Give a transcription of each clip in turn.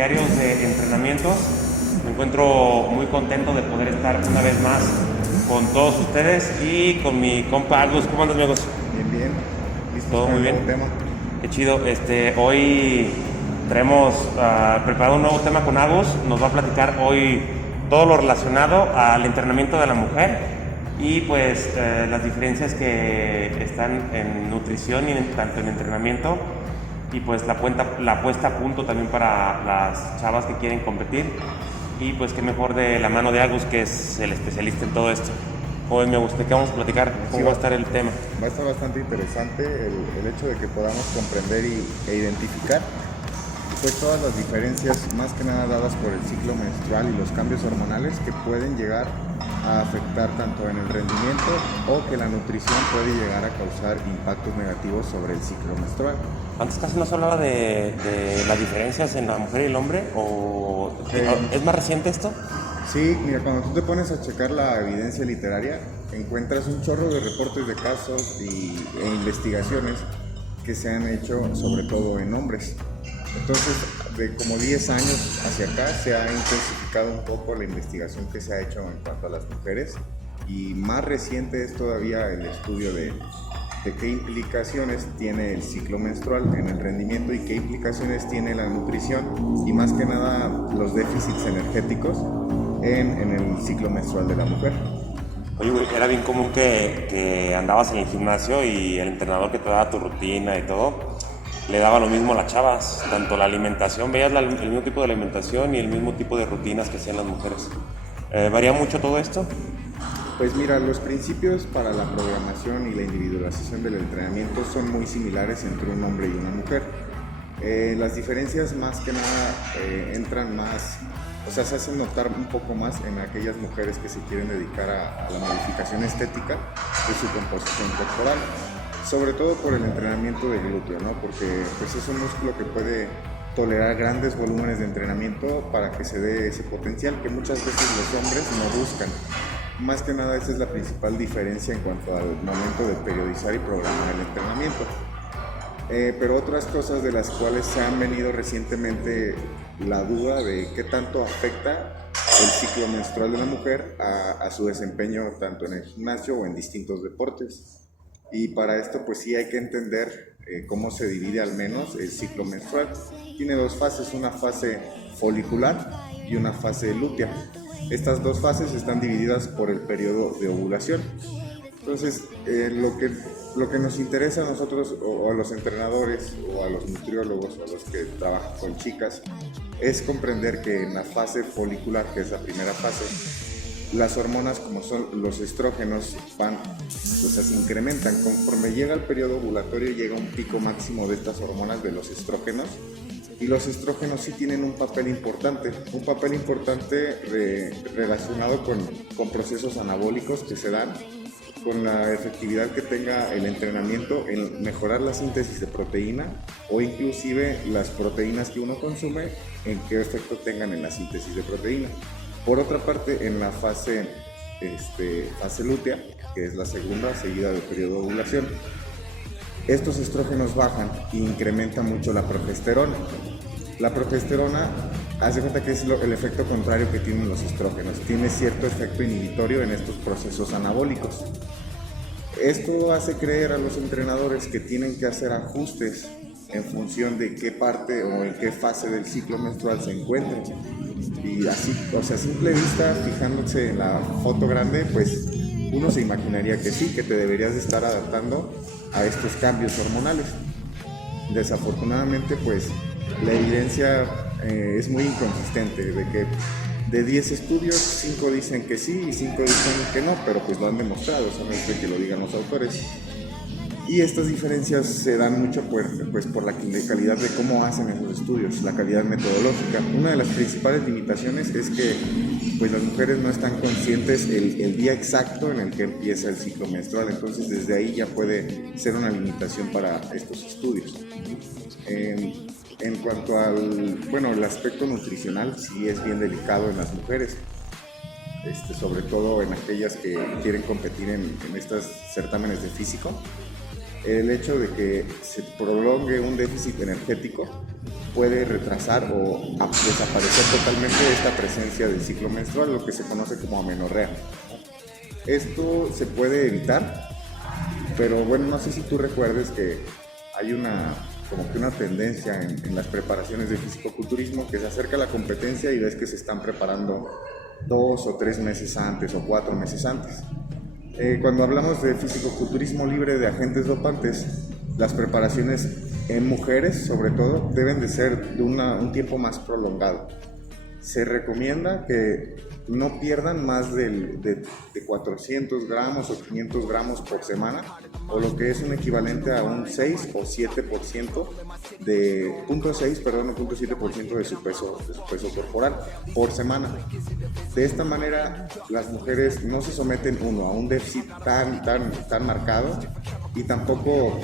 diarios de entrenamientos. Me encuentro muy contento de poder estar una vez más con todos ustedes y con mi compa Agus. ¿Cómo andas, amigos? Bien, bien. ¿Listos Todo para muy el bien. nuevo tema? Qué chido. Hoy traemos preparado un nuevo tema con Agus. Nos va a platicar hoy todo lo relacionado al entrenamiento de la mujer y pues las diferencias que están en nutrición y tanto en entrenamiento y pues la puesta a punto también para las chavas que quieren competir y pues qué mejor de la mano de Agus, que es el especialista en todo esto. Hoy me gusta, ¿qué vamos a platicar? ¿Cómo va a estar el tema? Va a estar bastante interesante el hecho de que podamos comprender e identificar pues todas las diferencias, más que nada dadas por el ciclo menstrual y los cambios hormonales que pueden llegar a afectar tanto en el rendimiento o que la nutrición puede llegar a causar impactos negativos sobre el ciclo menstrual. Antes casi no se hablaba de las diferencias en la mujer y el hombre, o ¿es más reciente esto? Sí, mira, cuando tú te pones a checar la evidencia literaria, encuentras un chorro de reportes de casos e investigaciones que se han hecho sobre todo en hombres. Entonces, de como 10 años hacia acá se ha intensificado un poco la investigación que se ha hecho en cuanto a las mujeres, y más reciente es todavía el estudio de qué implicaciones tiene el ciclo menstrual en el rendimiento y qué implicaciones tiene la nutrición y más que nada los déficits energéticos en el ciclo menstrual de la mujer. Oye, güey, era bien común que andabas en el gimnasio y el entrenador que te daba tu rutina y todo, le daba lo mismo a las chavas, tanto la alimentación, veías el mismo tipo de alimentación y el mismo tipo de rutinas que hacían las mujeres. ¿Varía mucho todo esto? Pues mira, los principios para la programación y la individualización del entrenamiento son muy similares entre un hombre y una mujer. Las diferencias más que nada entran más, o sea, se hacen notar un poco más en aquellas mujeres que se quieren dedicar a la modificación estética de su composición corporal, sobre todo por el entrenamiento del glúteo, ¿no? Porque pues, es un músculo que puede tolerar grandes volúmenes de entrenamiento para que se dé ese potencial que muchas veces los hombres no buscan. Más que nada esa es la principal diferencia en cuanto al momento de periodizar y programar el entrenamiento. Pero otras cosas de las cuales se han venido recientemente la duda de qué tanto afecta el ciclo menstrual de la mujer a su desempeño tanto en el gimnasio o en distintos deportes. Y para esto pues sí hay que entender cómo se divide al menos el ciclo menstrual. Tiene dos fases, una fase folicular y una fase lútea. Estas dos fases están divididas por el periodo de ovulación. Entonces, lo que nos interesa a nosotros o a los entrenadores o a los nutriólogos o a los que trabajan con chicas es comprender que en la fase folicular, que es la primera fase, las hormonas como son los estrógenos se incrementan. Conforme llega el periodo ovulatorio llega un pico máximo de estas hormonas de los estrógenos, y los estrógenos sí tienen un papel importante relacionado con procesos anabólicos que se dan con la efectividad que tenga el entrenamiento en mejorar la síntesis de proteína o inclusive las proteínas que uno consume en qué efecto tengan en la síntesis de proteína. Por otra parte, en la fase lútea, que es la segunda seguida del periodo de ovulación, estos estrógenos bajan e incrementan mucho la progesterona. La progesterona, haz de cuenta que es el efecto contrario que tienen los estrógenos. Tiene cierto efecto inhibitorio en estos procesos anabólicos. Esto hace creer a los entrenadores que tienen que hacer ajustes en función de qué parte o en qué fase del ciclo menstrual se encuentren. Y así, o sea, a simple vista, fijándose en la foto grande, pues uno se imaginaría que sí, que te deberías de estar adaptando a estos cambios hormonales. Desafortunadamente, pues la evidencia es muy inconsistente, de que de 10 estudios, 5 dicen que sí y 5 dicen que no, pero pues lo han demostrado, eso no es de que lo digan los autores. Y estas diferencias se dan mucho por la calidad de cómo hacen esos estudios, la calidad metodológica. Una de las principales limitaciones es que pues, las mujeres no están conscientes el día exacto en el que empieza el ciclo menstrual, entonces desde ahí ya puede ser una limitación para estos estudios. En cuanto el aspecto nutricional, sí es bien delicado en las mujeres. Sobre todo en aquellas que quieren competir en estos certámenes de físico. El hecho de que se prolongue un déficit energético puede retrasar o desaparecer totalmente esta presencia del ciclo menstrual, lo que se conoce como amenorrea. Esto se puede evitar, pero bueno, no sé si tú recuerdes que hay como que una tendencia en las preparaciones de fisicoculturismo, que se acerca la competencia y ves que se están preparando 2 o 3 meses antes o 4 meses antes. Cuando hablamos de fisicoculturismo libre de agentes dopantes, las preparaciones en mujeres, sobre todo, deben de ser de un tiempo más prolongado. Se recomienda que no pierdan más de 400 gramos o 500 gramos por semana, o lo que es un equivalente a un 6 o 7% de 0.7% de su peso corporal por semana. De esta manera, las mujeres no se someten a un déficit tan marcado, y tampoco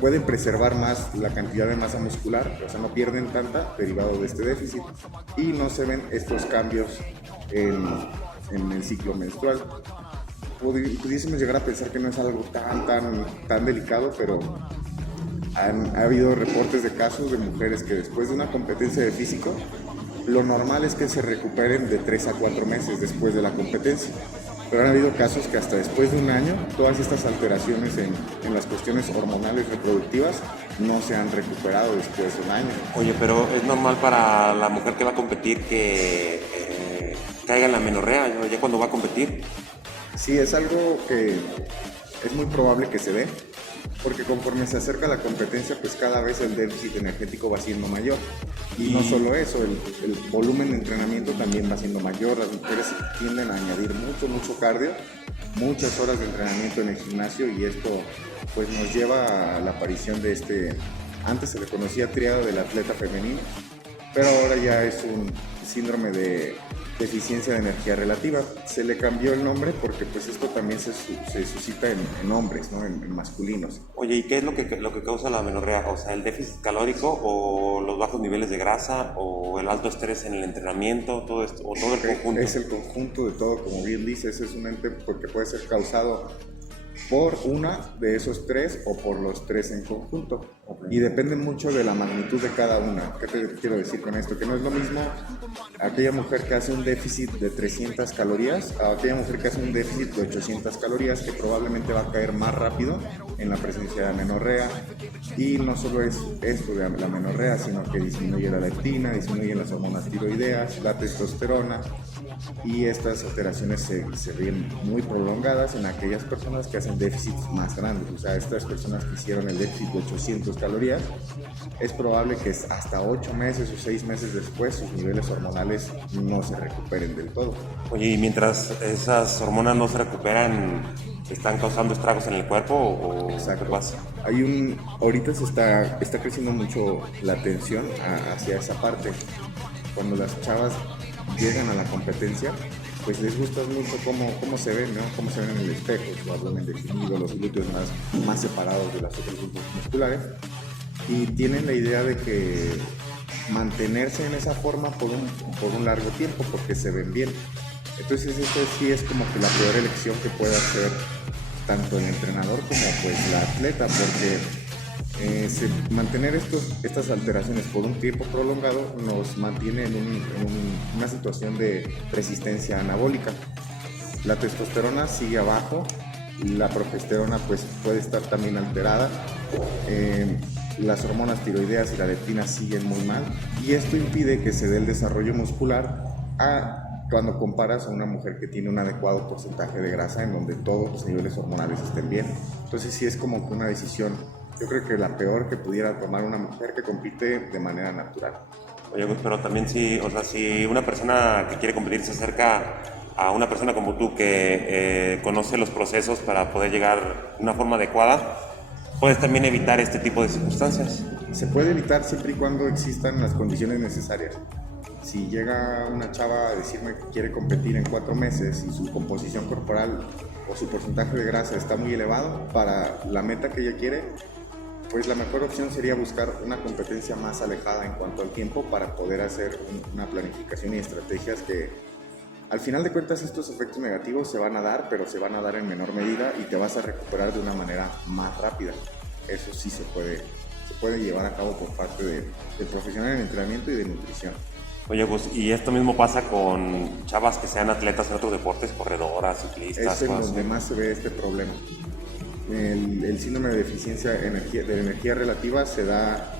pueden preservar más la cantidad de masa muscular, o sea, no pierden tanta derivado de este déficit, y no se ven estos cambios en el ciclo menstrual. Pudiésemos llegar a pensar que no es algo tan delicado, pero ha habido reportes de casos de mujeres que después de una competencia de físico, lo normal es que se recuperen de 3 a 4 meses después de la competencia. Pero han habido casos que hasta después de un año, todas estas alteraciones en las cuestiones hormonales reproductivas no se han recuperado después de un año. Oye, pero es normal para la mujer que va a competir que caiga en la amenorrea, ¿no? Ya cuando va a competir. Sí, es algo que es muy probable que se dé, porque conforme se acerca la competencia, pues cada vez el déficit energético va siendo mayor. Y no solo eso, el volumen de entrenamiento también va siendo mayor. Las mujeres tienden a añadir mucho cardio, muchas horas de entrenamiento en el gimnasio, y esto pues nos lleva a la aparición de antes se le conocía tríada del atleta femenino, pero ahora ya es un síndrome de deficiencia de energía relativa. Se le cambió el nombre porque pues esto también se suscita en hombres, ¿no? En masculinos. Oye, ¿y qué es lo que causa la amenorrea? O sea, ¿el déficit calórico o los bajos niveles de grasa o el alto estrés en el entrenamiento, todo esto, o todo el conjunto? Es el conjunto de todo, como bien dices, es un ente porque puede ser causado por una de esos 3 o por los 3 en conjunto. Y depende mucho de la magnitud de cada una. ¿Qué te quiero decir con esto? Que no es lo mismo aquella mujer que hace un déficit de 300 calorías a aquella mujer que hace un déficit de 800 calorías, que probablemente va a caer más rápido en la presencia de amenorrea. Y no solo es esto de la amenorrea, sino que disminuye la leptina, disminuyen las hormonas tiroideas, la testosterona, y estas alteraciones se ven muy prolongadas en aquellas personas que hacen déficits más grandes. O sea, estas personas que hicieron el déficit de 800 calorías, es probable que hasta 8 meses o 6 meses después sus niveles hormonales no se recuperen del todo. Oye, y mientras esas hormonas no se recuperan, ¿están causando estragos en el cuerpo o Exacto. qué pasa? Ahorita está creciendo mucho la atención hacia esa parte. Cuando las chavas llegan a la competencia, pues les gusta mucho cómo se ven, ¿no? Cómo se ven en el espejo, su abdomen definido, los glúteos más separados de las otras grupos musculares, y tienen la idea de que mantenerse en esa forma por un largo tiempo porque se ven bien. Entonces esto sí es como que la peor elección que puede hacer tanto el entrenador como pues la atleta, porque mantener estas alteraciones por un tiempo prolongado nos mantiene en una situación de resistencia anabólica. La testosterona sigue abajo, la progesterona pues puede estar también alterada, las hormonas tiroideas y la leptina siguen muy mal, y esto impide que se dé el desarrollo muscular cuando comparas a una mujer que tiene un adecuado porcentaje de grasa en donde todos los niveles hormonales estén bien. Entonces sí es como que una decisión, yo creo que la peor que pudiera tomar una mujer que compite de manera natural. Oye, pues, pero también si una persona que quiere competir se acerca a una persona como tú que conoce los procesos para poder llegar de una forma adecuada, puedes también evitar este tipo de circunstancias. Se puede evitar siempre y cuando existan las condiciones necesarias. Si llega una chava a decirme que quiere competir en 4 meses y su composición corporal o su porcentaje de grasa está muy elevado para la meta que ella quiere, pues la mejor opción sería buscar una competencia más alejada en cuanto al tiempo para poder hacer una planificación y estrategias que al final de cuentas estos efectos negativos se van a dar, pero se van a dar en menor medida y te vas a recuperar de una manera más rápida. Eso sí se puede se puede llevar a cabo por parte del profesional en entrenamiento y de nutrición. Oye, Gus, ¿y esto mismo pasa con chavas que sean atletas en otros deportes, corredoras, ciclistas? Es en cosas donde así? más se ve este problema. El síndrome de deficiencia de energía relativa se da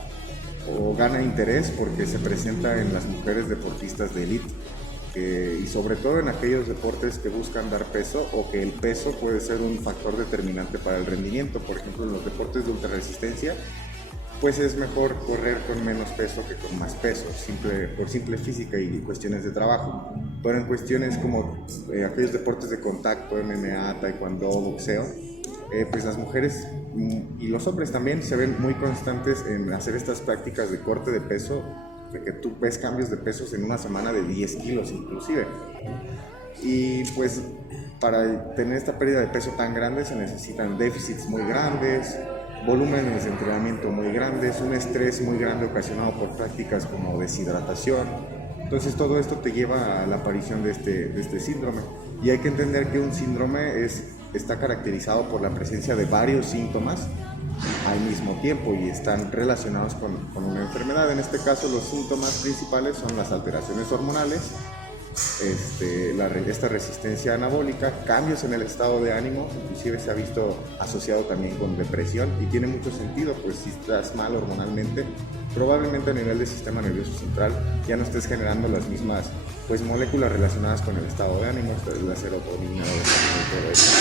o gana interés porque se presenta en las mujeres deportistas de élite y sobre todo en aquellos deportes que buscan dar peso o que el peso puede ser un factor determinante para el rendimiento. Por ejemplo, en los deportes de ultrarresistencia, pues es mejor correr con menos peso que con más peso, por simple física y cuestiones de trabajo. Pero en cuestiones como aquellos deportes de contacto, MMA, taekwondo, boxeo, pues las mujeres y los hombres también se ven muy constantes en hacer estas prácticas de corte de peso, de que tú ves cambios de pesos en una semana de 10 kilos inclusive. Y pues para tener esta pérdida de peso tan grande se necesitan déficits muy grandes, volúmenes de entrenamiento muy grandes, un estrés muy grande ocasionado por prácticas como deshidratación. Entonces todo esto te lleva a la aparición de este síndrome. Y hay que entender que un síndrome está caracterizado por la presencia de varios síntomas al mismo tiempo y están relacionados con una enfermedad. En este caso los síntomas principales son las alteraciones hormonales, esta resistencia anabólica, cambios en el estado de ánimo, inclusive se ha visto asociado también con depresión y tiene mucho sentido, pues si estás mal hormonalmente, probablemente a nivel del sistema nervioso central ya no estés generando las mismas pues moléculas relacionadas con el estado de ánimo, la serotonina, todo eso.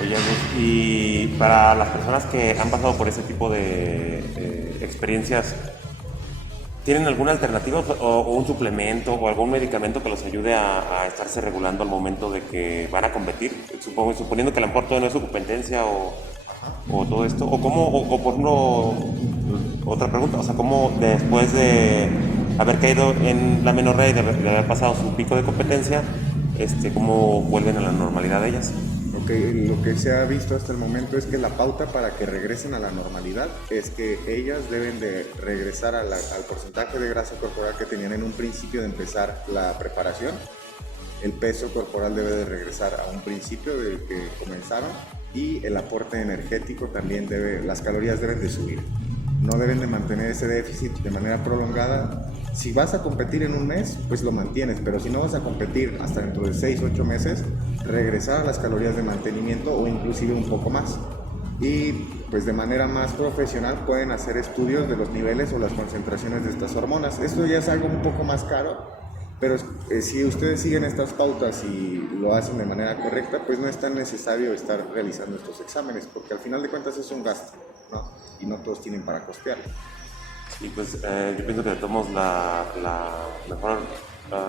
Oye, Gus, y para las personas que han pasado por ese tipo de experiencias, ¿tienen alguna alternativa o un suplemento o algún medicamento que los ayude a estarse regulando al momento de que van a competir? Suponiendo que a lo mejor todo no es su competencia o todo esto. O por ejemplo, otra pregunta, o sea, ¿cómo después de haber caído en la menorrea y de haber pasado su pico de competencia, cómo vuelven a la normalidad de ellas? Lo que se ha visto hasta el momento es que la pauta para que regresen a la normalidad es que ellas deben de regresar al porcentaje de grasa corporal que tenían en un principio de empezar la preparación. El peso corporal debe de regresar a un principio del que comenzaron y el aporte energético también las calorías deben de subir. No deben de mantener ese déficit de manera prolongada. Si vas a competir en un mes, pues lo mantienes, pero si no vas a competir hasta dentro de 6 o 8 meses, regresar a las calorías de mantenimiento o inclusive un poco más. Y pues de manera más profesional pueden hacer estudios de los niveles o las concentraciones de estas hormonas. Esto ya es algo un poco más caro, pero si ustedes siguen estas pautas y lo hacen de manera correcta, pues no es tan necesario estar realizando estos exámenes, porque al final de cuentas es un gasto, ¿no? Y no todos tienen para costearlo. Y pues yo pienso que tomamos la mejor,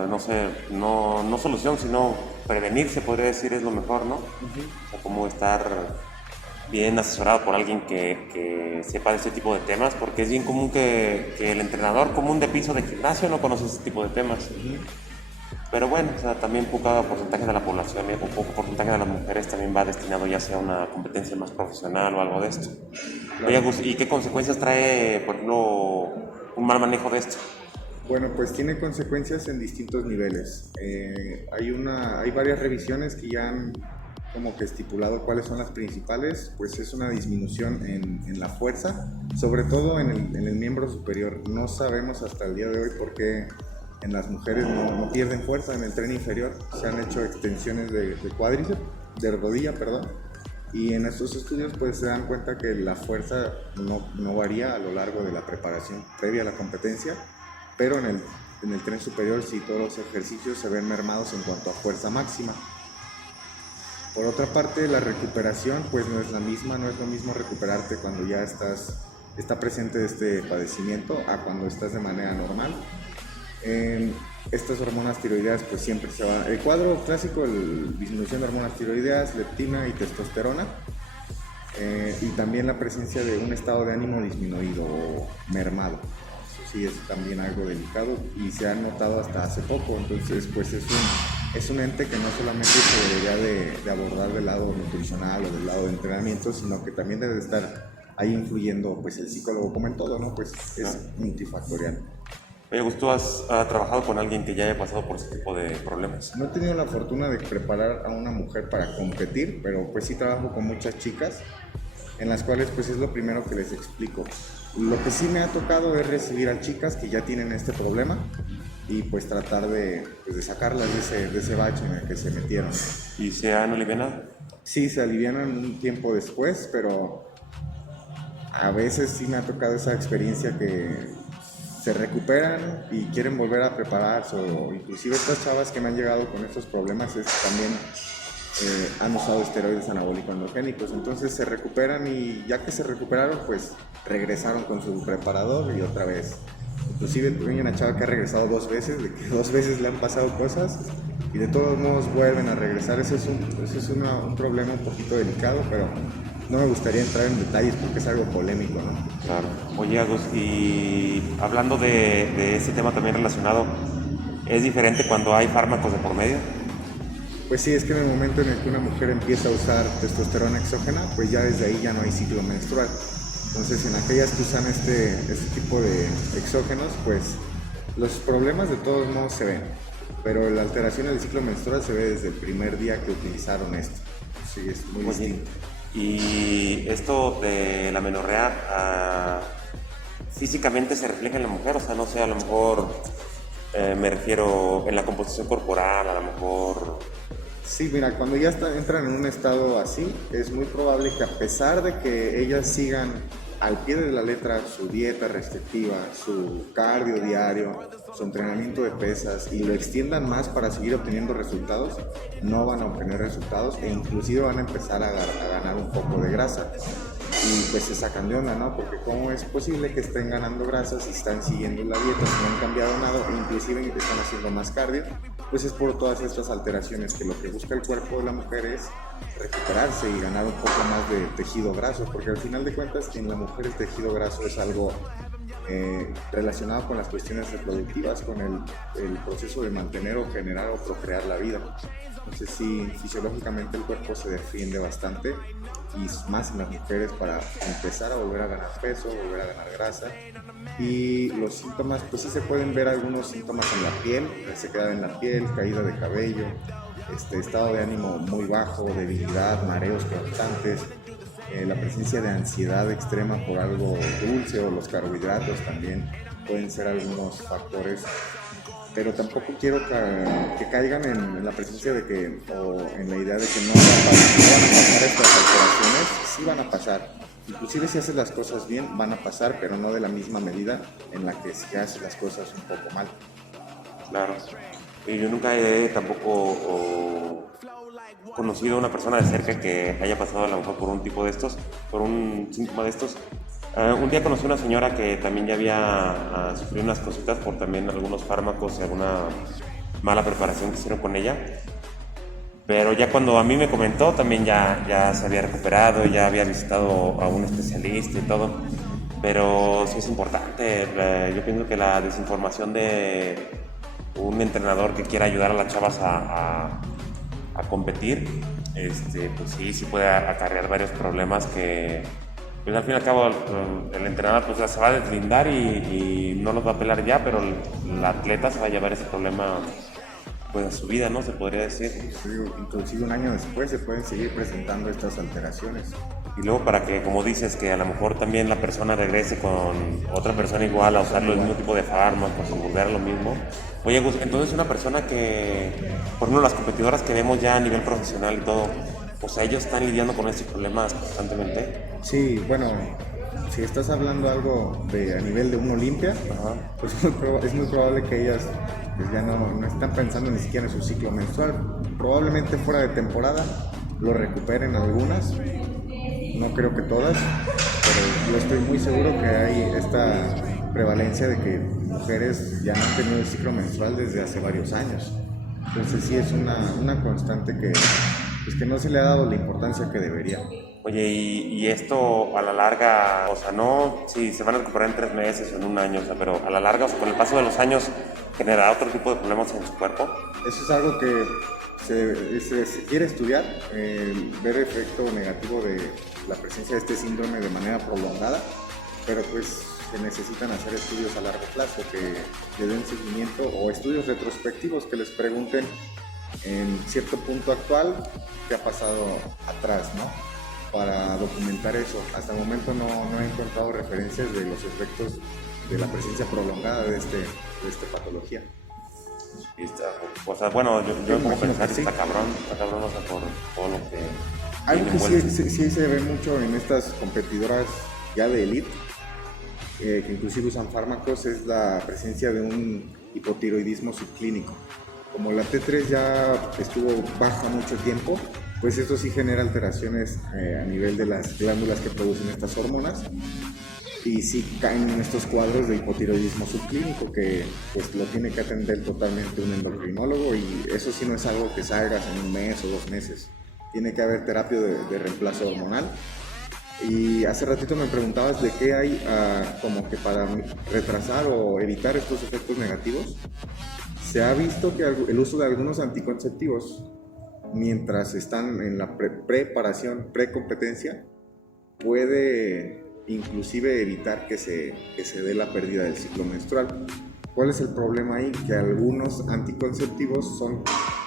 no sé, no solución, sino prevenir, se podría decir, es lo mejor, ¿no? O sea, como estar bien asesorado por alguien que sepa de este tipo de temas, porque es bien común que el entrenador común de piso de gimnasio no conoce ese tipo de temas. Pero bueno, o sea, también poco porcentaje de la población, un poco porcentaje de las mujeres también va destinado ya sea a una competencia más profesional o algo de esto. Claro. Oye, Gus, ¿y qué consecuencias trae, por ejemplo, un mal manejo de esto? Bueno, pues tiene consecuencias en distintos niveles. Hay varias revisiones que ya han como que estipulado cuáles son las principales, pues es una disminución en la fuerza, sobre todo en el miembro superior. No sabemos hasta el día de hoy por qué en las mujeres no pierden fuerza en el tren inferior. Se han hecho extensiones de cuádriceps, de rodilla, perdón, y en estos estudios pues se dan cuenta que la fuerza no varía a lo largo de la preparación previa a la competencia, pero en el tren superior sí todos los ejercicios se ven mermados en cuanto a fuerza máxima. Por otra parte, la recuperación pues no es la misma, no es lo mismo recuperarte cuando ya está presente este padecimiento a cuando estás de manera normal. Estas hormonas tiroideas pues siempre se van. El cuadro clásico, disminución de hormonas tiroideas, leptina y testosterona, y también la presencia de un estado de ánimo disminuido o mermado. Eso sí es también algo delicado y se ha notado hasta hace poco. Entonces pues es un ente que no solamente se debería de abordar del lado nutricional o del lado de entrenamiento, sino que también debe de estar ahí influyendo pues el psicólogo, como en todo, ¿no? Pues es multifactorial. Oye, Gus, ¿tú has trabajado con alguien que ya haya pasado por ese tipo de problemas? No he tenido la fortuna de preparar a una mujer para competir, pero pues sí trabajo con muchas chicas en las cuales pues es lo primero que les explico. Lo que sí me ha tocado es recibir a chicas que ya tienen este problema y pues tratar de sacarlas de ese bache en el que se metieron. ¿Y se han alivianado? Sí, se alivianan un tiempo después, pero a veces sí me ha tocado esa experiencia que se recuperan y quieren volver a prepararse, o inclusive estas chavas que me han llegado con estos problemas es que también han usado esteroides anabólicos endogénicos, entonces se recuperan y ya que se recuperaron pues regresaron con su preparador y otra vez. Inclusive hay una chava que ha regresado 2 veces, de que 2 veces le han pasado cosas y de todos modos vuelven a regresar. Eso es un problema un poquito delicado, pero no me gustaría entrar en detalles porque es algo polémico, ¿no? Claro. Oye, Agus, y hablando de ese tema también relacionado, ¿es diferente cuando hay fármacos de por medio? Pues sí, es que en el momento en el que una mujer empieza a usar testosterona exógena, pues ya desde ahí ya no hay ciclo menstrual. Entonces, en aquellas que usan este tipo de exógenos, pues los problemas de todos modos se ven, pero la alteración del ciclo menstrual se ve desde el primer día que utilizaron esto. Sí, es muy distinto. Y esto de la menorrea, físicamente se refleja en la mujer, o sea, no sé, a lo mejor me refiero en la composición corporal, a lo mejor... Sí, mira, cuando ya entran en un estado así, es muy probable que a pesar de que ellas sigan al pie de la letra su dieta restrictiva, su cardio diario, su entrenamiento de pesas y lo extiendan más para seguir obteniendo resultados, no van a obtener resultados e inclusive van a empezar a ganar un poco de grasa. Y pues se sacan de onda, ¿no? Porque ¿cómo es posible que estén ganando grasa si están siguiendo la dieta, si no han cambiado nada, e inclusive están haciendo más cardio? Pues es por todas estas alteraciones que lo que busca el cuerpo de la mujer es recuperarse y ganar un poco más de tejido graso, porque al final de cuentas en la mujer el tejido graso es algo relacionado con las cuestiones reproductivas, con el proceso de mantener o generar o procrear la vida. Entonces sí, fisiológicamente el cuerpo se defiende bastante y más en las mujeres para empezar a volver a ganar peso, volver a ganar grasa. Y los síntomas, pues sí se pueden ver algunos síntomas en la piel, sequedad en la piel, caída de cabello, estado de ánimo muy bajo, debilidad, mareos constantes, la presencia de ansiedad extrema por algo dulce o los carbohidratos también pueden ser algunos factores, pero tampoco quiero que caigan en la presencia de que, o en la idea de que no van a pasar estas alteraciones. Sí van a pasar, inclusive si haces las cosas bien van a pasar, pero no de la misma medida en la que si haces las cosas un poco mal. Claro. Y yo nunca he tampoco conocido a una persona de cerca que haya pasado a lo mejor por un tipo de estos, por un síntoma de estos. Un día conocí a una señora que también ya había sufrido unas cositas por también algunos fármacos y alguna mala preparación que hicieron con ella. Pero ya cuando a mí me comentó, también ya se había recuperado, ya había visitado a un especialista y todo. Pero sí es importante, yo pienso que la desinformación de un entrenador que quiera ayudar a las chavas a competir, pues sí puede acarrear varios problemas que pues al fin y al cabo el entrenador pues se va a deslindar y no los va a pelar ya, pero el atleta se va a llevar ese problema pues a su vida, ¿no? Se podría decir. Sí, inclusive un año después se pueden seguir presentando estas alteraciones. Y luego para que, como dices, que a lo mejor también la persona regrese con otra persona igual a usar el mismo tipo de fármacos o volver a lo mismo. Oye, Gus, entonces una persona que, por ejemplo, las competidoras que vemos ya a nivel profesional y todo, o sea, ellos están lidiando con estos problemas constantemente. Sí, bueno, si estás hablando algo a nivel de un Olimpia, pues es muy probable que ellas pues ya no están pensando ni siquiera en su ciclo menstrual. Probablemente fuera de temporada lo recuperen algunas, no creo que todas, pero yo estoy muy seguro que hay esta prevalencia de que mujeres ya no han tenido el ciclo menstrual desde hace varios años. Entonces sí es una constante que no se le ha dado la importancia que debería. Oye, y esto a la larga, o sea, no si se van a recuperar en 3 meses o en un año, o sea, pero a la larga, o sea, con el paso de los años, generará otro tipo de problemas en su cuerpo. Eso es algo que se quiere estudiar, ver el efecto negativo de la presencia de este síndrome de manera prolongada, pero pues se necesitan hacer estudios a largo plazo que le den seguimiento o estudios retrospectivos que les pregunten en cierto punto actual qué ha pasado atrás, ¿no? para documentar eso. Hasta el momento no he encontrado referencias de los efectos de la presencia prolongada de esta patología. Y está, o sea, bueno, yo como pensar, sí. está cabrón, o sea, por todo lo que... Algo tiene que envuelto. sí se ve mucho en estas competidoras ya de elite, que inclusive usan fármacos, es la presencia de un hipotiroidismo subclínico. Como la T3 ya estuvo baja mucho tiempo, pues esto sí genera alteraciones a nivel de las glándulas que producen estas hormonas, y sí caen en estos cuadros de hipotiroidismo subclínico que pues lo tiene que atender totalmente un endocrinólogo, y eso sí no es algo que salgas en un mes o 2 meses. Tiene que haber terapia de reemplazo hormonal. Y hace ratito me preguntabas de qué hay como que para retrasar o evitar estos efectos negativos. Se ha visto que el uso de algunos anticonceptivos mientras están en la preparación, precompetencia, puede inclusive evitar que se dé la pérdida del ciclo menstrual. ¿Cuál es el problema ahí? Que algunos anticonceptivos son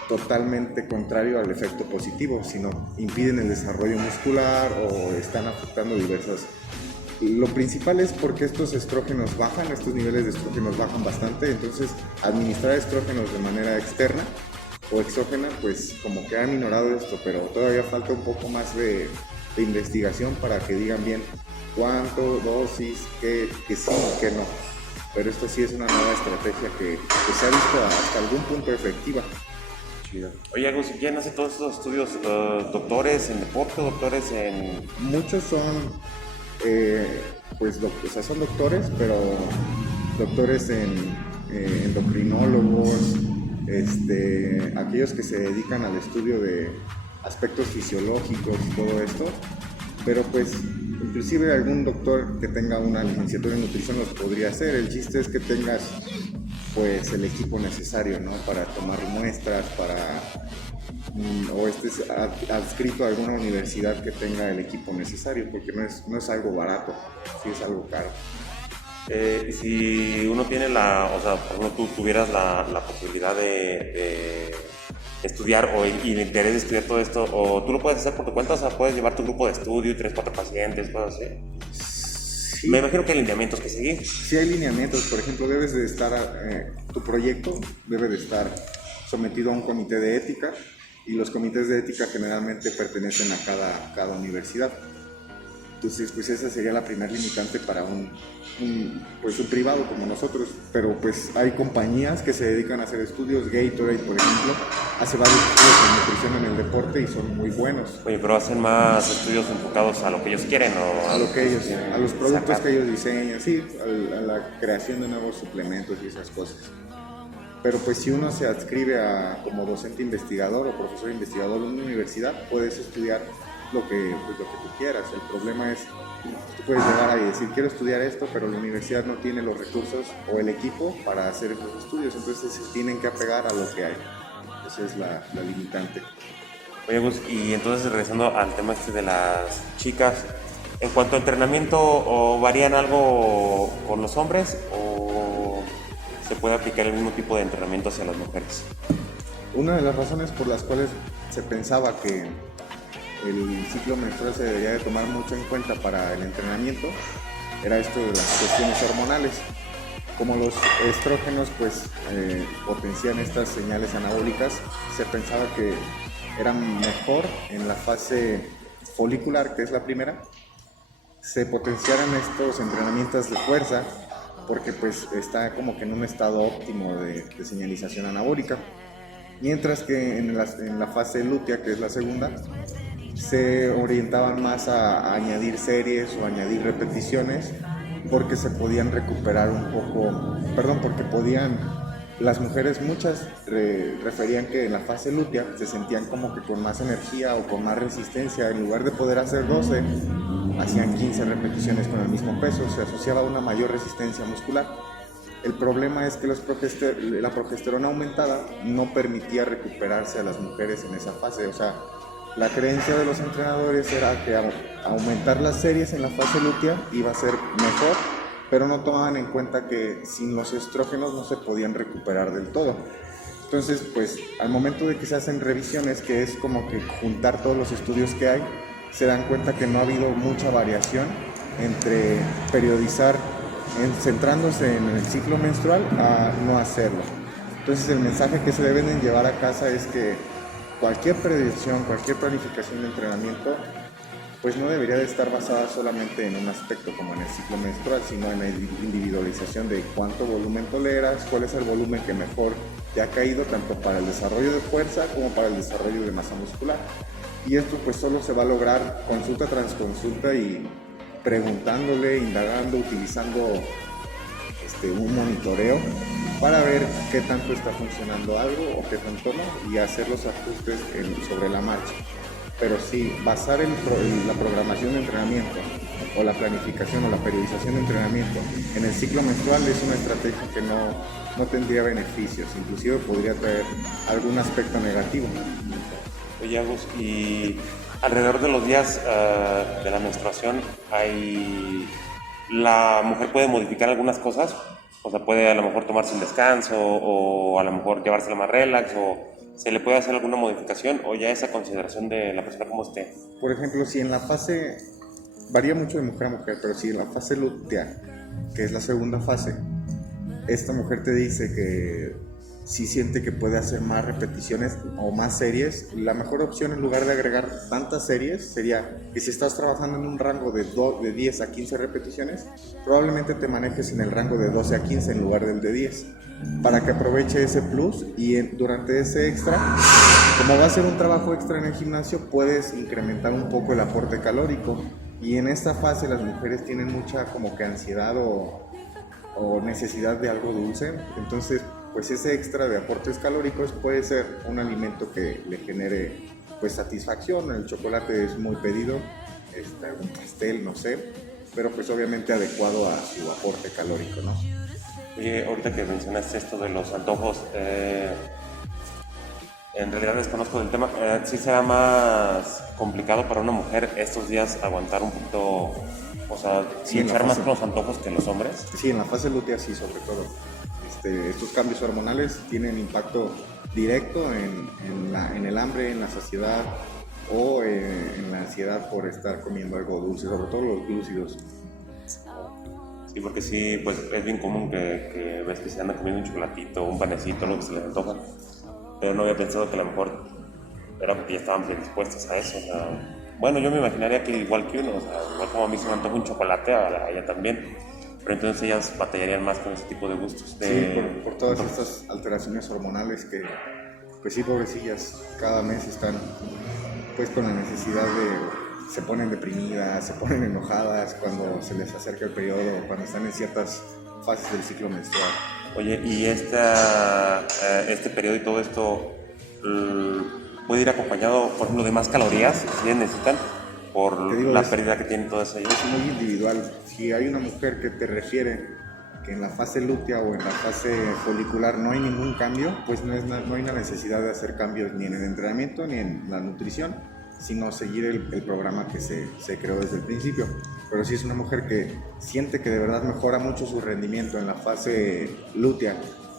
totalmente contrarios al efecto positivo, sino impiden el desarrollo muscular o están afectando diversas. Lo principal es porque estos estrógenos bajan, estos niveles de estrógenos bajan bastante, entonces administrar estrógenos de manera externa o exógena, pues como que ha minorado esto, pero todavía falta un poco más de investigación para que digan bien cuánto, dosis, qué sí y qué no. Pero esto sí es una nueva estrategia que se ha visto hasta algún punto efectiva. Chido. Oye, Agus, ¿quién hace todos estos estudios? ¿Doctores en deporte, doctores en...? Muchos son, pues, o sea, son doctores, pero doctores en endocrinólogos, aquellos que se dedican al estudio de aspectos fisiológicos y todo esto, pero pues inclusive algún doctor que tenga una licenciatura en nutrición los podría hacer. El chiste es que tengas pues el equipo necesario, ¿no? Para tomar muestras, o estés adscrito a alguna universidad que tenga el equipo necesario, porque no es algo barato, sí es algo caro. Si uno tiene o sea, por ejemplo, tú tuvieras la posibilidad de estudiar y el interés de estudiar todo esto, o tú lo puedes hacer por tu cuenta, o sea, puedes llevar tu grupo de estudio y 3, 4 pacientes, cosas así. Sí, Me imagino que hay lineamientos que seguir. sí hay lineamientos, por ejemplo, debes de estar, tu proyecto debe de estar sometido a un comité de ética, y los comités de ética generalmente pertenecen a cada universidad. Entonces, pues esa sería la primera limitante para un privado como nosotros. Pero pues hay compañías que se dedican a hacer estudios. Gatorade, por ejemplo, hace varios estudios en nutrición en el deporte y son muy buenos. Oye, pero hacen más estudios enfocados a lo que ellos quieren, ¿o? A lo que ellos, a los productos sacar. que ellos diseñan, sí, a la creación de nuevos suplementos y esas cosas. Pero pues si uno se adscribe como docente investigador o profesor investigador en una universidad, puedes estudiar lo que tú quieras. El problema es, tú puedes llegar ahí y decir, quiero estudiar esto, pero la universidad no tiene los recursos o el equipo para hacer esos estudios, entonces se tienen que apegar a lo que hay. Esa es la limitante. Oye, Gus, y entonces regresando al tema de las chicas, en cuanto a entrenamiento, ¿o varían algo con los hombres o se puede aplicar el mismo tipo de entrenamiento hacia las mujeres? Una de las razones por las cuales se pensaba que el ciclo menstrual se debería de tomar mucho en cuenta para el entrenamiento era esto de las cuestiones hormonales. Como los estrógenos pues potencian estas señales anabólicas, se pensaba que era mejor en la fase folicular, que es la primera, se potenciaran estos entrenamientos de fuerza, porque pues está como que en un estado óptimo de señalización anabólica. Mientras que en la fase lútea, que es la segunda, se orientaban más a añadir series o añadir repeticiones, porque se podían recuperar un poco, porque las mujeres muchas referían que en la fase lútea se sentían como que con más energía o con más resistencia. En lugar de poder hacer 12, hacían 15 repeticiones con el mismo peso, se asociaba a una mayor resistencia muscular. El problema es que la progesterona aumentada no permitía recuperarse a las mujeres en esa fase. O sea, la creencia de los entrenadores era que aumentar las series en la fase lútea iba a ser mejor, pero no tomaban en cuenta que sin los estrógenos no se podían recuperar del todo. Entonces, pues al momento de que se hacen revisiones, que es como que juntar todos los estudios que hay, se dan cuenta que no ha habido mucha variación entre periodizar centrándose en el ciclo menstrual a no hacerlo. Entonces el mensaje que se deben de llevar a casa es que cualquier predicción, cualquier planificación de entrenamiento, pues no debería de estar basada solamente en un aspecto como en el ciclo menstrual, sino en la individualización de cuánto volumen toleras, cuál es el volumen que mejor te ha caído tanto para el desarrollo de fuerza como para el desarrollo de masa muscular. Y esto pues solo se va a lograr consulta tras consulta y preguntándole, indagando, utilizando un monitoreo para ver qué tanto está funcionando algo o qué tanto no y hacer los ajustes sobre la marcha. Pero sí, basar la programación de entrenamiento o la planificación o la periodización de entrenamiento en el ciclo menstrual es una estrategia que no tendría beneficios, inclusive podría traer algún aspecto negativo. Oye, Agus, y alrededor de los días de la menstruación, la mujer puede modificar algunas cosas, o sea, puede a lo mejor tomarse un descanso o a lo mejor llevársela más relax, o se le puede hacer alguna modificación, o ya esa consideración de la persona como esté. Por ejemplo, si en la fase, varía mucho de mujer a mujer, pero si en la fase lútea, que es la segunda fase, esta mujer te dice que si siente que puede hacer más repeticiones o más series, la mejor opción en lugar de agregar tantas series sería que si estás trabajando en un rango de 10 a 15 repeticiones, probablemente te manejes en el rango de 12 a 15 en lugar del de 10, para que aproveche ese plus y durante ese extra, como va a ser un trabajo extra en el gimnasio, puedes incrementar un poco el aporte calórico. Y en esta fase las mujeres tienen mucha como que ansiedad o necesidad de algo dulce, entonces pues ese extra de aportes calóricos puede ser un alimento que le genere pues satisfacción. El chocolate es muy pedido, un pastel, no sé, pero pues obviamente adecuado a su aporte calórico, ¿no? Oye, ahorita que mencionaste esto de los antojos, en realidad desconozco del tema, ¿sí será más complicado para una mujer estos días aguantar un poquito, o sea, Sí, luchar más con los antojos que los hombres? Sí, en la fase lútea sí, sobre todo. Estos cambios hormonales tienen impacto directo en el hambre, en la saciedad o en la ansiedad por estar comiendo algo dulce, sobre todo los glúcidos. Sí, porque sí, pues es bien común que ves que se anda comiendo un chocolatito, un panecito, lo que se les antoja, pero no había pensado que a lo mejor era porque ya estaban predispuestas a eso, o sea, bueno, yo me imaginaría que igual que uno, o sea, igual como a mí se me antoja un chocolate, a ella también. Pero entonces ellas batallarían más con ese tipo de gustos. Sí, por todas estas alteraciones hormonales que, pues sí, pobrecillas, cada mes están pues con la necesidad se ponen deprimidas, se ponen enojadas cuando se les acerca el periodo, cuando están en ciertas fases del ciclo menstrual. Oye, ¿y este periodo y todo esto puede ir acompañado, por ejemplo, de más calorías si ellas necesitan? Por la pérdida que tienen todas ellas. Es muy individual. Si hay una mujer que te refiere que en la fase lútea o en la fase folicular no hay ningún cambio, pues no hay una necesidad de hacer cambios ni en el entrenamiento ni en la nutrición, sino seguir el programa que se creó desde el principio. Pero si es una mujer que siente que de verdad mejora mucho su rendimiento en la fase lútea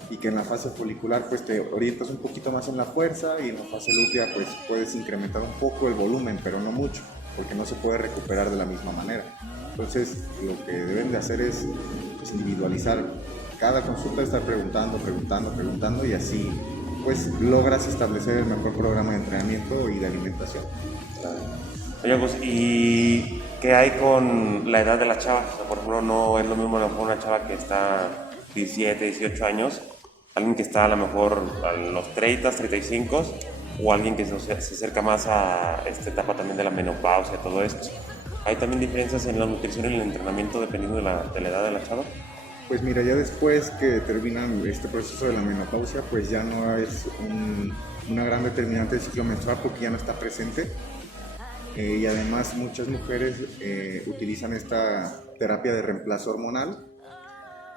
y que en la fase folicular pues te orientas un poquito más en la fuerza y en la fase lútea pues puedes incrementar un poco el volumen, pero no mucho, porque no se puede recuperar de la misma manera. Entonces, lo que deben de hacer es individualizar. Cada consulta, estar preguntando y así pues logras establecer el mejor programa de entrenamiento y de alimentación. Oye, pues, ¿y qué hay con la edad de la chava? O sea, por ejemplo, no es lo mismo a lo mejor una chava que está 17, 18 años, alguien que está a lo mejor a los 30, 35, o alguien que se acerca más a esta etapa también de la menopausia y todo esto. ¿Hay también diferencias en la nutrición y el entrenamiento dependiendo de la edad de la chava? Pues mira, ya después que terminan este proceso de la menopausia, pues ya no es una gran determinante del ciclo menstrual porque ya no está presente. Y además muchas mujeres utilizan esta terapia de reemplazo hormonal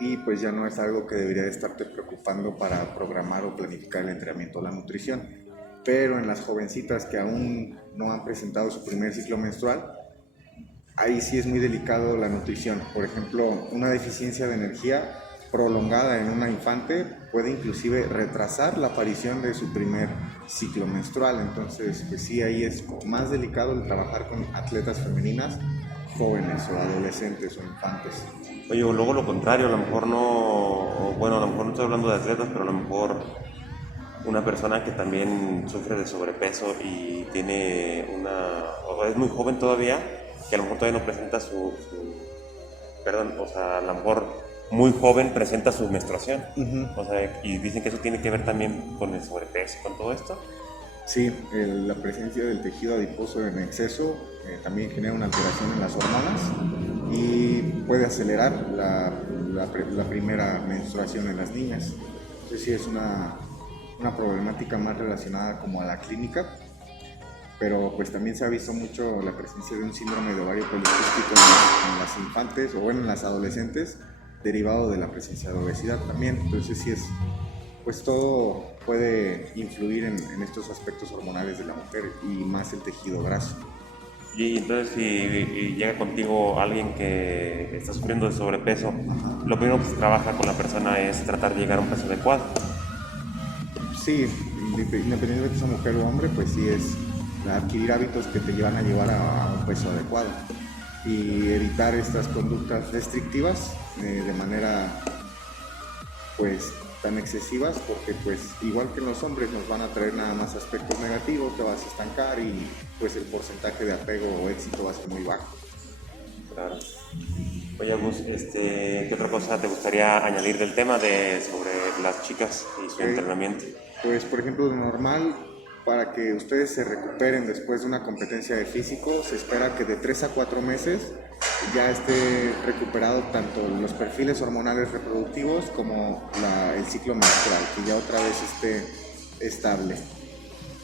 y pues ya no es algo que debería de estarte preocupando para programar o planificar el entrenamiento o la nutrición. Pero en las jovencitas que aún no han presentado su primer ciclo menstrual, ahí sí es muy delicado la nutrición. Por ejemplo, una deficiencia de energía prolongada en una infante puede inclusive retrasar la aparición de su primer ciclo menstrual. Entonces, pues sí, ahí es más delicado el trabajar con atletas femeninas jóvenes o adolescentes o infantes. Oye, o luego lo contrario, a lo mejor no, bueno, a lo mejor no estoy hablando de atletas, pero a lo mejor una persona que también sufre de sobrepeso y tiene o es muy joven todavía, que a lo mejor todavía no presenta perdón, o sea, a lo mejor muy joven presenta su menstruación. O sea, y dicen que eso tiene que ver también con el sobrepeso, con todo esto. Sí, la presencia del tejido adiposo en exceso también genera una alteración en las hormonas y puede acelerar la primera menstruación en las niñas. Entonces sí es una problemática más relacionada como a la clínica, pero pues también se ha visto mucho la presencia de un síndrome de ovario poliquístico en las infantes o bueno, en las adolescentes, derivado de la presencia de obesidad también. Entonces sí es, pues todo puede influir en estos aspectos hormonales de la mujer y más el tejido graso. Y entonces si llega contigo alguien que está sufriendo de sobrepeso, lo primero que se trabaja con la persona es tratar de llegar a un peso adecuado. Sí, independientemente de esa mujer o hombre, pues sí es adquirir hábitos que te llevan a llevar a un peso adecuado y evitar estas conductas restrictivas de manera pues tan excesivas, porque pues igual que en los hombres nos van a traer nada más aspectos negativos, te vas a estancar y pues el porcentaje de apego o éxito va a ser muy bajo. Claro. Oye, Agus, ¿qué otra cosa te gustaría añadir del tema sobre las chicas y su entrenamiento? Pues por ejemplo, de normal, para que ustedes se recuperen después de una competencia de físico, se espera que de 3 a 4 meses ya esté recuperado tanto los perfiles hormonales reproductivos como el ciclo menstrual, que ya otra vez esté estable.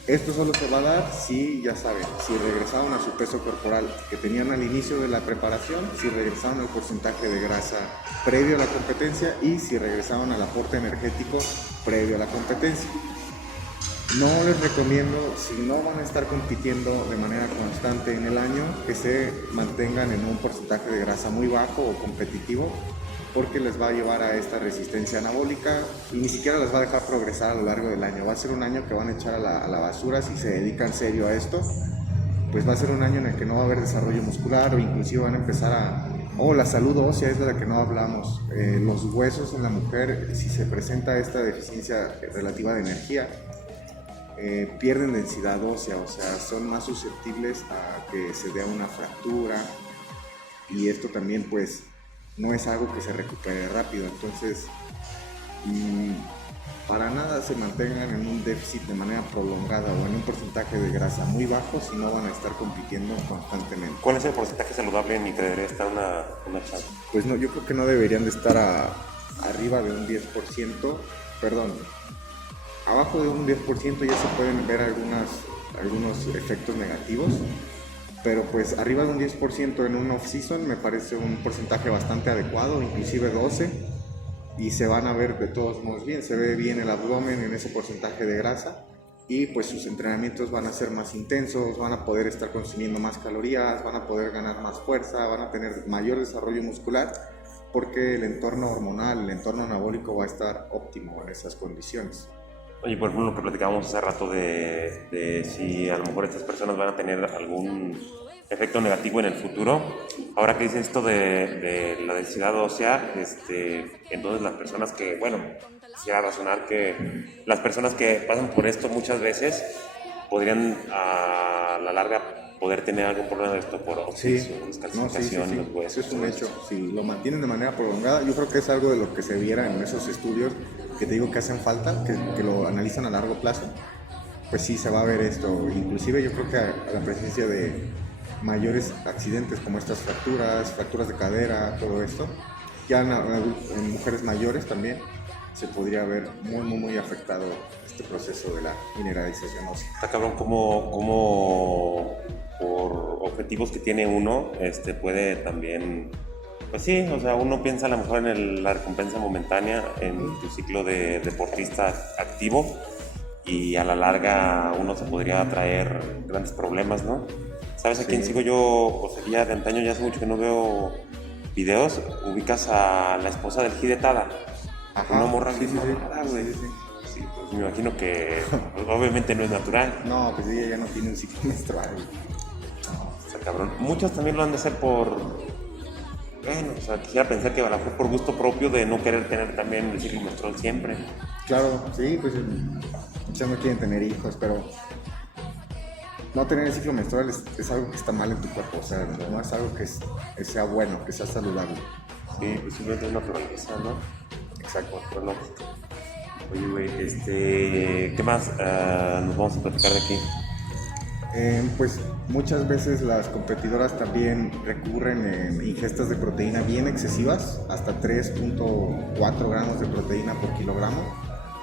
Esto solo se va a dar si, ya saben, si regresaron a su peso corporal que tenían al inicio de la preparación, si regresaron al porcentaje de grasa previo a la competencia y si regresaron al aporte energético previo a la competencia. No les recomiendo, si no van a estar compitiendo de manera constante en el año, que se mantengan en un porcentaje de grasa muy bajo o competitivo, porque les va a llevar a esta resistencia anabólica y ni siquiera les va a dejar progresar a lo largo del año. Va a ser un año que van a echar a la basura si se dedican serio a esto. Pues va a ser un año en el que no va a haber desarrollo muscular o inclusive van a empezar la salud ósea es de la que no hablamos. Los huesos en la mujer, si se presenta esta deficiencia relativa de energía, pierden densidad ósea, o sea, son más susceptibles a que se dé una fractura y esto también pues no es algo que se recupere rápido. Entonces para nada se mantengan en un déficit de manera prolongada o en un porcentaje de grasa muy bajo si no van a estar compitiendo constantemente. ¿Cuál es el porcentaje saludable en el que debería estar una chava? Pues no, yo creo que no deberían de estar arriba de un 10%, perdón, abajo de un 10% ya se pueden ver algunos efectos negativos, pero pues arriba de un 10% en un off-season me parece un porcentaje bastante adecuado, inclusive 12%, y se van a ver de todos modos bien, se ve bien el abdomen en ese porcentaje de grasa y pues sus entrenamientos van a ser más intensos, van a poder estar consumiendo más calorías, van a poder ganar más fuerza, van a tener mayor desarrollo muscular porque el entorno hormonal, el entorno anabólico va a estar óptimo en esas condiciones. Oye, por ejemplo, lo que platicábamos hace rato de si a lo mejor estas personas van a tener algún efecto negativo en el futuro. Ahora que dices esto de la densidad ósea, entonces las personas que, bueno, quisiera razonar que las personas que pasan por esto muchas veces podrían a la larga poder tener algún problema de esto por oxidación, descalcificación, los huesos. Eso es un hecho. Si lo mantienen de manera prolongada, yo creo que es algo de lo que se viera en esos estudios que te digo que hacen falta, que lo analizan a largo plazo. Pues sí, se va a ver esto. Inclusive yo creo que a la presencia de mayores accidentes como estas fracturas de cadera, todo esto, ya en mujeres mayores también se podría ver muy afectado este proceso de la mineralización ósea. Está cabrón como por objetivos que tiene uno, puede también, pues sí, o sea, uno piensa a lo mejor en la recompensa momentánea en tu ciclo de deportista activo y a la larga uno se podría traer grandes problemas, ¿no? ¿Sabes a quién sigo yo? O sea, ya de antaño, ya hace mucho que no veo videos. Ubicas a la esposa del Hidetada. Ajá. Una morra Sí, güey. Sí, Pues me imagino que pues, obviamente no es natural. No, pues ella ya no tiene un ciclo menstrual. Está cabrón. Muchos también lo han de hacer por... Bueno, o sea, quisiera pensar que a lo mejor por gusto propio de no querer tener también el ciclo menstrual siempre. Claro, sí, pues muchas no quieren tener hijos, pero no tener el ciclo menstrual es algo que está mal en tu cuerpo, o sea, no es algo que sea bueno, que sea saludable. Sí, pues simplemente es naturaleza, ¿no? Exacto. Bueno, oye, güey, ¿qué más nos vamos a platicar de aquí? Pues muchas veces las competidoras también recurren en ingestas de proteína bien excesivas, hasta 3.4 gramos de proteína por kilogramo,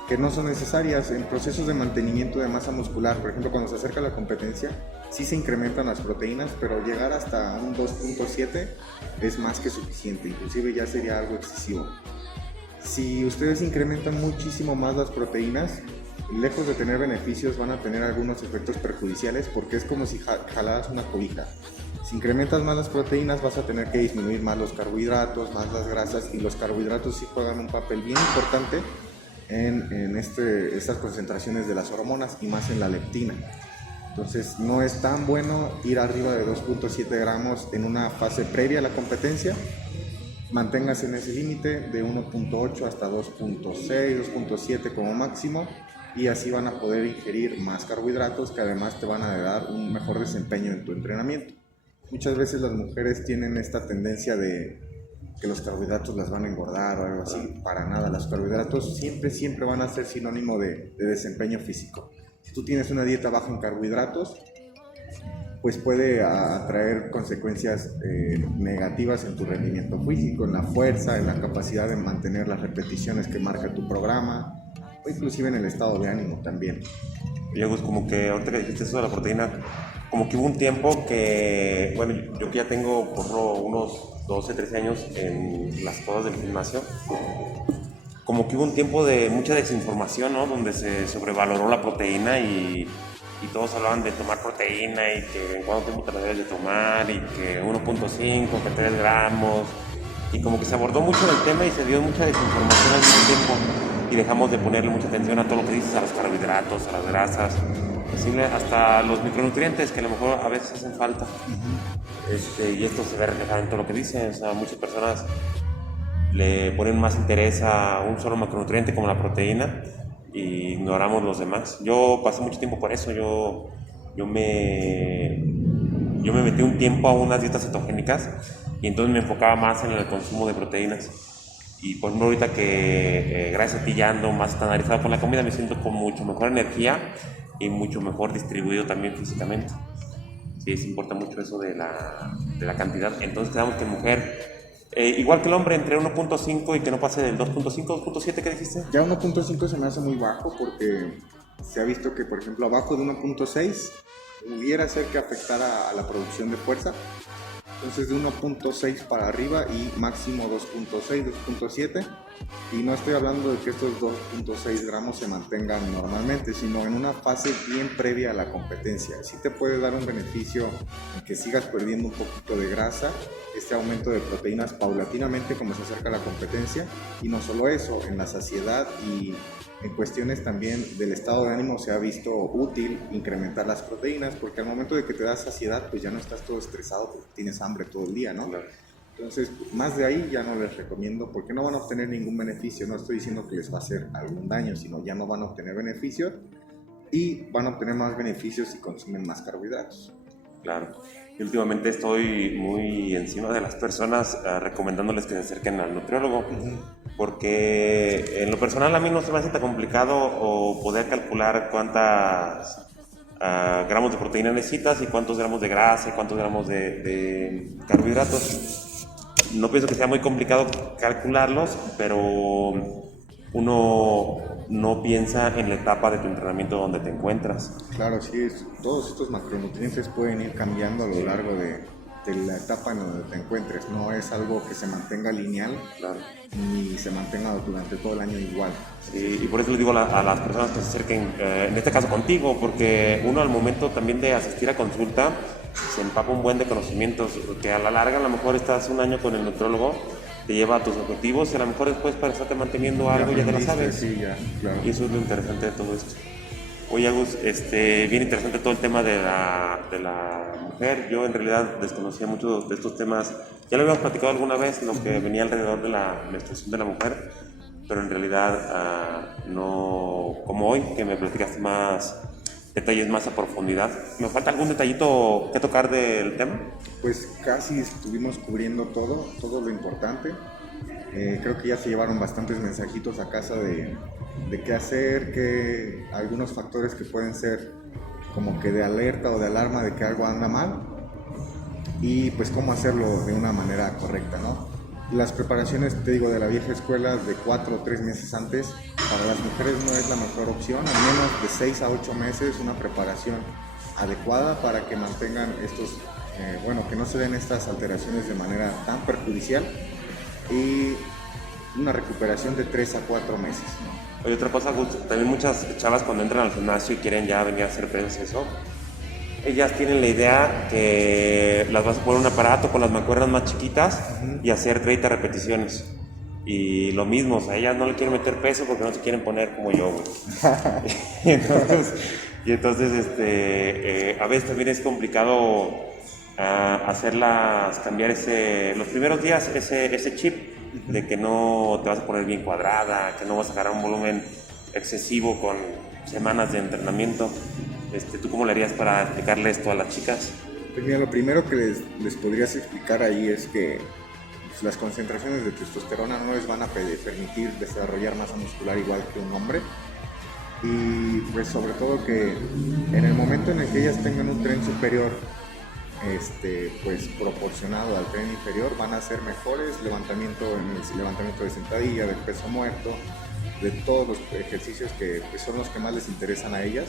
que no son necesarias en procesos de mantenimiento de masa muscular. Por ejemplo, cuando se acerca la competencia, sí se incrementan las proteínas, pero llegar hasta un 2.7 es más que suficiente, inclusive ya sería algo excesivo. Si ustedes incrementan muchísimo más las proteínas, lejos de tener beneficios, van a tener algunos efectos perjudiciales, porque es como si jalaras una cobija. Si incrementas más las proteínas, vas a tener que disminuir más los carbohidratos, más las grasas, y los carbohidratos sí juegan un papel bien importante en estas concentraciones de las hormonas, y más en la leptina. Entonces no es tan bueno ir arriba de 2.7 gramos en una fase previa a la competencia. Manténgase en ese límite de 1.8 hasta 2.6, 2.7 como máximo, y así van a poder ingerir más carbohidratos que además te van a dar un mejor desempeño en tu entrenamiento. Muchas veces las mujeres tienen esta tendencia de que los carbohidratos las van a engordar o algo así. Para nada, los carbohidratos siempre van a ser sinónimo de desempeño físico. Si tú tienes una dieta baja en carbohidratos, pues puede atraer consecuencias negativas en tu rendimiento físico, en la fuerza, en la capacidad de mantener las repeticiones que marca tu programa, o inclusive en el estado de ánimo también. Y luego es como que ahorita que dijiste eso de la proteína, como que hubo un tiempo que, bueno, yo que ya tengo por unos 12, 13 años en las cosas del gimnasio, como que hubo un tiempo de mucha desinformación, ¿no? Donde se sobrevaloró la proteína y todos hablaban de tomar proteína y que en cuánto tiempo te la debes de tomar y que 1.5, que 3 gramos, y como que se abordó mucho el tema y se dio mucha desinformación al mismo tiempo y dejamos de ponerle mucha atención a todo lo que dices, a los carbohidratos, a las grasas, hasta los micronutrientes que a lo mejor a veces hacen falta. Y esto se ve reflejado en todo lo que dicen. O sea, muchas personas le ponen más interés a un solo macronutriente como la proteína y ignoramos los demás. Yo pasé mucho tiempo por eso. Yo me metí un tiempo a unas dietas cetogénicas y entonces me enfocaba más en el consumo de proteínas. Y por ejemplo, ahorita que gracias a ti ya ando más estandarizado con la comida, me siento con mucho mejor energía y mucho mejor distribuido también físicamente. Sí, se importa mucho eso de la cantidad. Entonces quedamos que mujer, igual que el hombre, entre 1.5 y que no pase del 2.5, 2.7, ¿qué dijiste? Ya 1.5 se me hace muy bajo, porque se ha visto que, por ejemplo, abajo de 1.6 pudiera ser que afectara a la producción de fuerza. Entonces de 1.6 para arriba y máximo 2.6, 2.7, y no estoy hablando de que estos 2.6 gramos se mantengan normalmente, sino en una fase bien previa a la competencia. Sí te puede dar un beneficio en que sigas perdiendo un poquito de grasa, este aumento de proteínas paulatinamente como se acerca a la competencia, y no solo eso, en la saciedad y en cuestiones también del estado de ánimo se ha visto útil incrementar las proteínas, porque al momento de que te das saciedad, pues ya no estás todo estresado porque tienes hambre todo el día, ¿no? Claro. Entonces, más de ahí ya no les recomiendo, porque no van a obtener ningún beneficio. No estoy diciendo que les va a hacer algún daño, sino ya no van a obtener beneficios, y van a obtener más beneficios si consumen más carbohidratos. Claro. Y últimamente estoy muy encima de las personas recomendándoles que se acerquen al nutriólogo, porque en lo personal a mí no se me hace tan complicado o poder calcular cuántas gramos de proteína necesitas y cuántos gramos de grasa y cuántos gramos de carbohidratos. No pienso que sea muy complicado calcularlos, pero uno no piensa en la etapa de tu entrenamiento donde te encuentras. Claro, sí, todos estos macronutrientes pueden ir cambiando a lo largo de la etapa en donde te encuentres. No es algo que se mantenga lineal, Claro. ni se mantenga durante todo el año igual. Sí, y por eso les digo a las personas que se acerquen, en este caso contigo, porque uno al momento también de asistir a consulta se empapa un buen de conocimientos, que a la larga a lo mejor estás un año con el nutrólogo te lleva a tus objetivos y a lo mejor después para estarte manteniendo algo ya te lo sabes. Sí, ya, claro. Y eso es lo interesante de todo esto. Oye, Agus, bien interesante todo el tema de la mujer. Yo en realidad desconocía mucho de estos temas. Ya lo habíamos platicado alguna vez, lo que venía alrededor de la menstruación de la mujer, pero en realidad no como hoy, que me platicaste más detalles más a profundidad. ¿Me falta algún detallito que tocar del tema? Pues casi estuvimos cubriendo todo lo importante. Creo que ya se llevaron bastantes mensajitos a casa de qué hacer, que algunos factores que pueden ser como que de alerta o de alarma de que algo anda mal y pues cómo hacerlo de una manera correcta, ¿no? Las preparaciones, te digo, de la vieja escuela de 4 o 3 meses antes, para las mujeres no es la mejor opción, al menos de 6 a 8 meses una preparación adecuada para que mantengan estos, que no se den estas alteraciones de manera tan perjudicial y una recuperación de 3 a 4 meses, ¿no? Oye, otra cosa, Gus, también muchas chavas cuando entran al gimnasio y quieren ya venir a hacer prensa eso, ellas tienen la idea que las vas a poner un aparato con las mancuernas más chiquitas y hacer 30 repeticiones. Y lo mismo, o sea, ellas no le quieren meter peso porque no se quieren poner como yo, güey. entonces, a veces también es complicado hacerlas cambiar los primeros días ese chip de que no te vas a poner bien cuadrada, que no vas a agarrar un volumen excesivo con semanas de entrenamiento. ¿Tú cómo le harías para explicarle esto a las chicas? Pues mira, lo primero que les podrías explicar ahí es que pues, las concentraciones de testosterona no les van a permitir desarrollar masa muscular igual que un hombre. Y pues sobre todo que en el momento en el que ellas tengan un tren superior pues proporcionado al tren inferior, van a hacer mejores levantamiento de sentadilla, del peso muerto, de todos los ejercicios que pues, son los que más les interesan a ellas.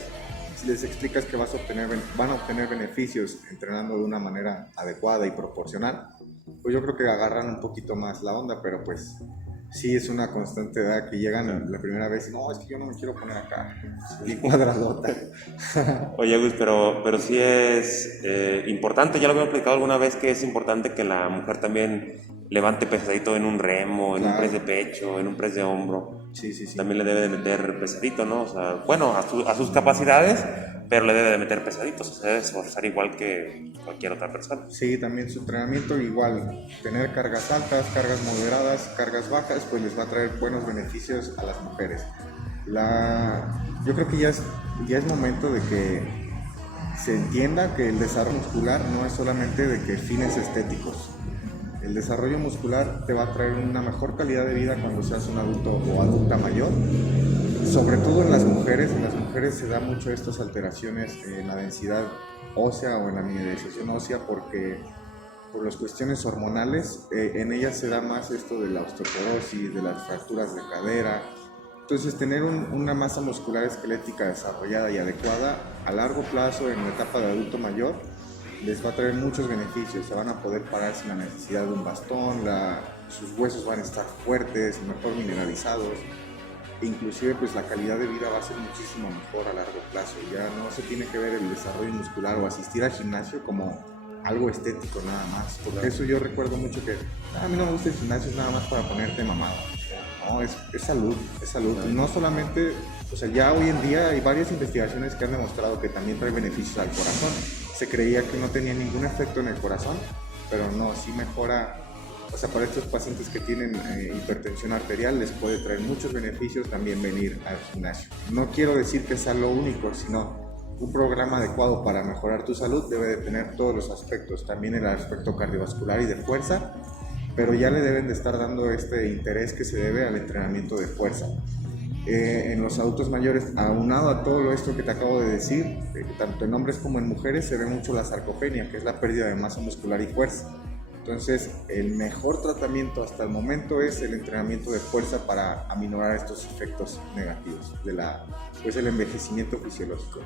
Si les explicas que van a obtener beneficios entrenando de una manera adecuada y proporcional, pues yo creo que agarran un poquito más la onda, pero pues sí es una constante edad que llegan la primera vez y no, es que yo no me quiero poner acá, bien cuadradota. Oye, Gus, pero sí es importante, ya lo había explicado alguna vez, que es importante que la mujer también levante pesadito en un remo, en un press de pecho, en un press de hombro. Sí. También le debe de meter pesadito, ¿no? O sea, bueno, a sus capacidades, pero le debe de meter pesadito, o sea, se debe esforzar igual que cualquier otra persona. Sí, también su entrenamiento igual, tener cargas altas, cargas moderadas, cargas bajas, pues les va a traer buenos beneficios a las mujeres. Yo creo que ya es momento de que se entienda que el desarrollo muscular no es solamente de que fines estéticos. El desarrollo muscular te va a traer una mejor calidad de vida cuando seas un adulto o adulta mayor. Sobre todo en las mujeres se da mucho estas alteraciones en la densidad ósea o en la mineralización ósea porque por las cuestiones hormonales en ellas se da más esto de la osteoporosis, de las fracturas de cadera. Entonces tener una masa muscular esquelética desarrollada y adecuada a largo plazo en la etapa de adulto mayor les va a traer muchos beneficios. Se van a poder parar sin la necesidad de un bastón, sus huesos van a estar fuertes, mejor mineralizados. Inclusive pues la calidad de vida va a ser muchísimo mejor a largo plazo. Ya no se tiene que ver el desarrollo muscular o asistir al gimnasio como algo estético nada más. Porque eso yo recuerdo mucho que a mí no me gusta el gimnasio, es nada más para ponerte mamado. No, es salud, es salud. Y no solamente, o sea, ya hoy en día hay varias investigaciones que han demostrado que también trae beneficios al corazón. Se creía que no tenía ningún efecto en el corazón, pero no, sí mejora. O sea, para estos pacientes que tienen hipertensión arterial les puede traer muchos beneficios también venir al gimnasio. No quiero decir que sea lo único, sino un programa adecuado para mejorar tu salud debe de tener todos los aspectos, también el aspecto cardiovascular y de fuerza, pero ya le deben de estar dando este interés que se debe al entrenamiento de fuerza. En los adultos mayores, aunado a todo esto que te acabo de decir, tanto en hombres como en mujeres se ve mucho la sarcopenia, que es la pérdida de masa muscular y fuerza. Entonces, el mejor tratamiento hasta el momento es el entrenamiento de fuerza para aminorar estos efectos negativos del envejecimiento fisiológico.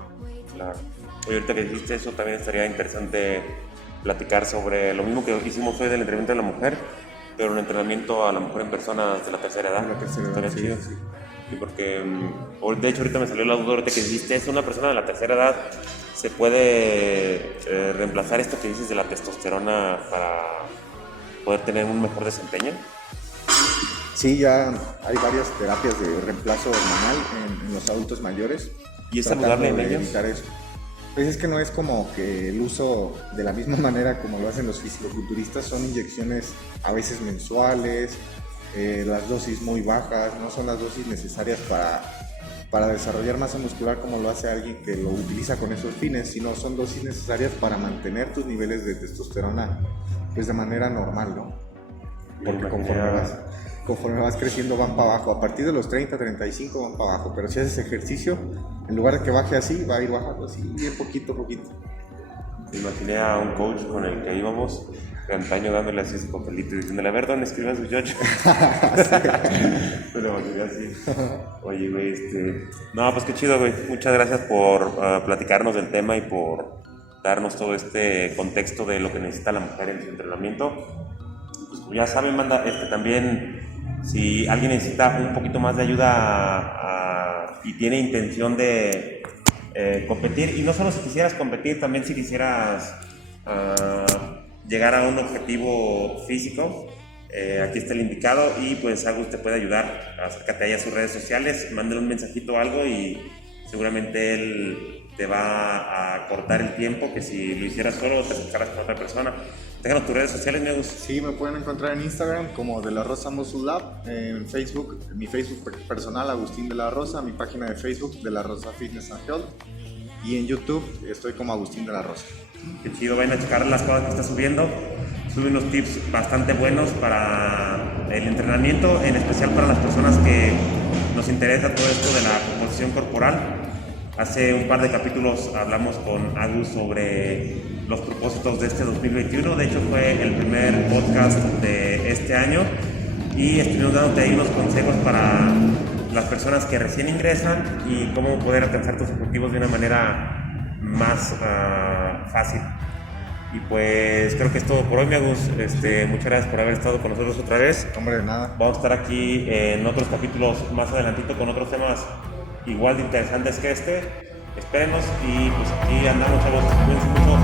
Claro. Oye, ahorita que dijiste eso, también estaría interesante platicar sobre lo mismo que hicimos hoy del entrenamiento de la mujer, pero un entrenamiento a la mujer en personas de la tercera edad. De la tercera edad, sí. Sí, porque de hecho ahorita me salió la duda ahorita que dijiste eso, una persona de la tercera edad se puede reemplazar esto que dices de la testosterona para poder tener un mejor desempeño. Sí, ya hay varias terapias de reemplazo hormonal en los adultos mayores. ¿Y es tratando saludable en de ellos? evitar eso. Pues es que no es como que el uso de la misma manera como lo hacen los fisicoculturistas, son inyecciones a veces mensuales, las dosis muy bajas, no son las dosis necesarias para desarrollar masa muscular como lo hace alguien que lo utiliza con esos fines, sino son dosis necesarias para mantener tus niveles de testosterona pues de manera normal, ¿no? Porque conforme vas creciendo van para abajo, a partir de los 30, 35 van para abajo, pero si haces ejercicio, en lugar de que baje así, va a ir bajando así, bien poquito a poquito. Me imaginé a un coach con el que íbamos de antaño dándole así su papelito y diciéndole, a ver, ¿dónde escriban su yocho? Me lo imaginé así. Oye, güey, no, pues qué chido, güey. Muchas gracias por platicarnos del tema y por darnos todo este contexto de lo que necesita la mujer en su entrenamiento. Pues ya saben, manda, también, si alguien necesita un poquito más de ayuda y tiene intención de competir, y no solo si quisieras competir, también si quisieras llegar a un objetivo físico, aquí está el indicado y pues Agus te puede ayudar. Acércate ahí a sus redes sociales, mándale un mensajito o algo y seguramente él te va a cortar el tiempo que si lo hicieras solo te acercaras con otra persona. Déjanos tus redes sociales, mi Agus. Sí, me pueden encontrar en Instagram como De La Rosa Muscle Lab, en Facebook, mi Facebook personal Agustín De La Rosa, mi página de Facebook De La Rosa Fitness and Health, y en YouTube estoy como Agustín De La Rosa. Qué chido, vayan a checar las cosas que está subiendo. Sube unos tips bastante buenos para el entrenamiento, en especial para las personas que nos interesa todo esto de la composición corporal. Hace un par de capítulos hablamos con Agus sobre los propósitos de este 2021. De hecho, fue el primer podcast de este año y estuvimos dándote ahí unos consejos para las personas que recién ingresan y cómo poder alcanzar tus objetivos de una manera más fácil. Y pues creo que es todo por hoy, mi Agus. Muchas gracias por haber estado con nosotros otra vez. Hombre, nada. Vamos a estar aquí en otros capítulos más adelantito con otros temas igual de interesantes que este. Espérenos y pues aquí andamos, chavos. Cuídense mucho.